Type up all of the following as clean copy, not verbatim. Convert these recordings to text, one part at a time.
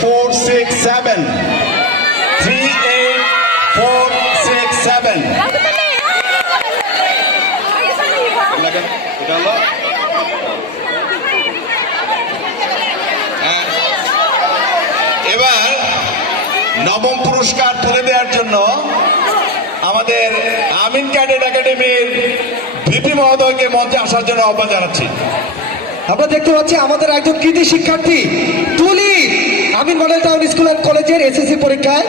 467 38467 এবার নবম পুরস্কার তুলে দেওয়ার জন্য আমাদের আমিন ক্যাডেট একাডেমির ভিপি মহোদয়কে মঞ্চে আসার জন্য আহ্বান জানাচ্ছি। আমরা দেখতে পাচ্ছি আমাদের একজন কৃতি শিক্ষার্থী তুলি আমিন মডেল টাউন স্কুল অ্যান্ড কলেজের এসএসসি পরীক্ষায়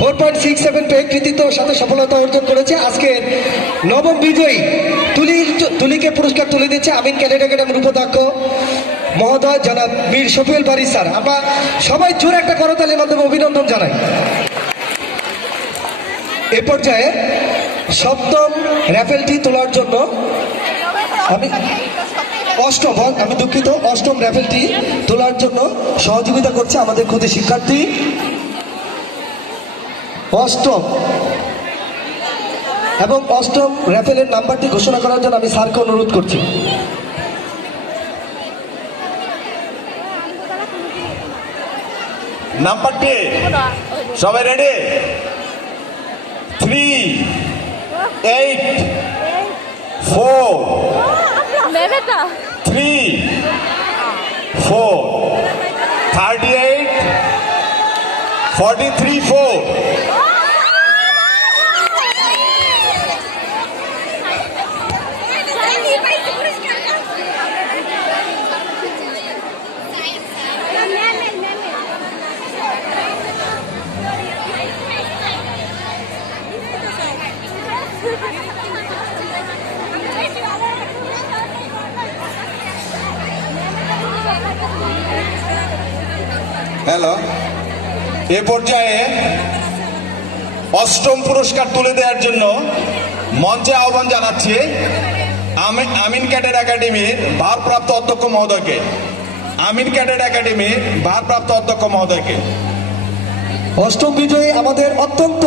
4.67 পেয়ে কৃতিত্বের সাথে সফলতা অর্জন করেছে। আজকের নবম বিজয়ী তুলিকে পুরস্কার তুলে দিচ্ছে আমিন ক্যাডেট একাডেমির উপাধ্যক্ষ মহোদয় জনাব মীর শফিউল বারী স্যার। আমরা সবাই জোরে একটা করতালির মাধ্যমে অভিনন্দন জানাই। এ পর্যায়ে সপ্তম র্যাফেলটি তোলার জন্য অষ্টম র্যাফেলটি তোলার জন্য সহযোগিতা করছে আমাদের ক্ষুদে শিক্ষার্থী অষ্টম এবং অষ্টম র্যাফেলের নাম্বারটি ঘোষণা করার জন্য আমি স্যারকে অনুরোধ করছি। নাম্বারটি সবাই রেডি? 3 8 4 3 4 38 43 4 হ্যালো, এ পর্যায়ে অষ্টম পুরস্কার তুলে দেওয়ার জন্য মঞ্চে আহ্বান জানাচ্ছি আমিন ক্যাডেট একাডেমির ভারপ্রাপ্ত অধ্যক্ষ মহোদয়কে। আমিন ক্যাডেট একাডেমির ভারপ্রাপ্ত অধ্যক্ষ মহোদয়কে। অষ্টম বিজয়ী আমাদের অত্যন্ত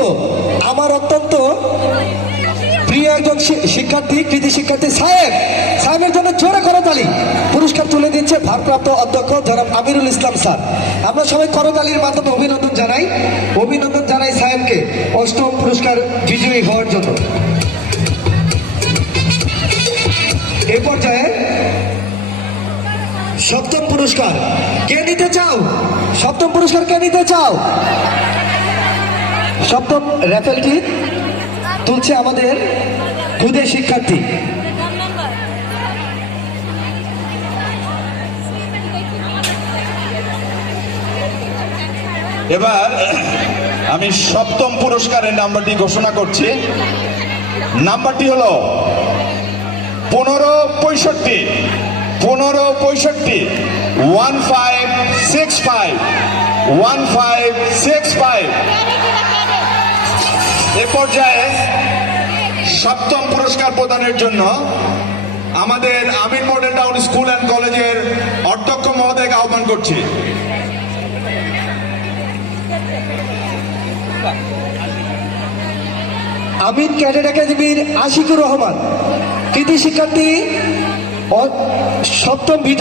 প্রিয় একজন শিক্ষার্থী কৃতি শিক্ষার্থী সাহেবের জন্য জোরে করতালি পুরস্কার তুলে দিচ্ছে ভারপ্রাপ্ত অধ্যক্ষ জনাব আমিরুল ইসলাম স্যার। আমরা সবাই করতালির মাধ্যমে অভিনন্দন জানাই সাহেবকে অষ্টম পুরস্কার বিজয়ী হওয়ার জন্য। এ পর্যায়ে সপ্তম পুরস্কার কে নিতে চাও? সপ্তম র্যাফেলটি তুলছে আমাদের ক্ষুদে শিক্ষার্থী এবার আমি সপ্তম পুরস্কারের নাম্বারটি ঘোষণা করছি। নাম্বারটি হলো 1565 1565 এ পর্যায়ে সপ্তম পুরস্কার প্রদানের জন্য আমাদের আমিন মডেল টাউন স্কুল অ্যান্ড কলেজের অধ্যক্ষ মহোদয়কে আহ্বান করছি। আমিন ক্যাডেট একাডেমির আশিকুর রহমান কৃতি শিক্ষার্থী সপ্তম বিজয়।